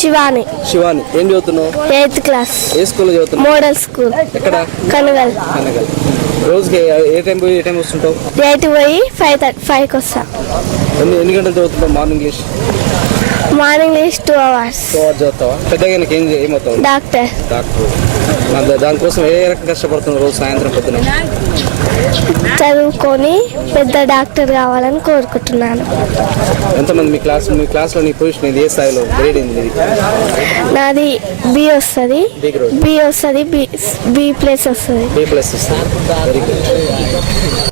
శివాని. శివాని, ఏం చదువుతున్నావు? 8th class. ఏ స్కూల్లో చదువుతున్నావు? Model school. ఎక్కడ? కనగల్. కనగల్. రోజుకి ఏ టైం పోయి ఏ టైం వస్తుంటావు? 8 పోయి 5కి వస్తా. ఎన్ని గంటలు చదువుతున్నావు morning English? Morning English 2 hours. 2 hours చదువుతావా? పెద్దగా ఏమవుతావు? డాక్టర్. దానికోసం ఏ రకంగా కష్టపడుతున్నావు రోజు సాయంత్రం పొద్దున? చదువుకొని పెద్ద డాక్టర్ కావాలని కోరుకుంటున్నాను. ఎంతమంది మీ క్లాస్లో నీ పొజిషన్ ఏంది? ఏ స్థాయిలో గ్రేడ్ ఏంది? నాది బి వస్తుంది. బి వస్తుంది. బి ప్లస్ వస్తుంది. B+ వస్తుంది. Very good.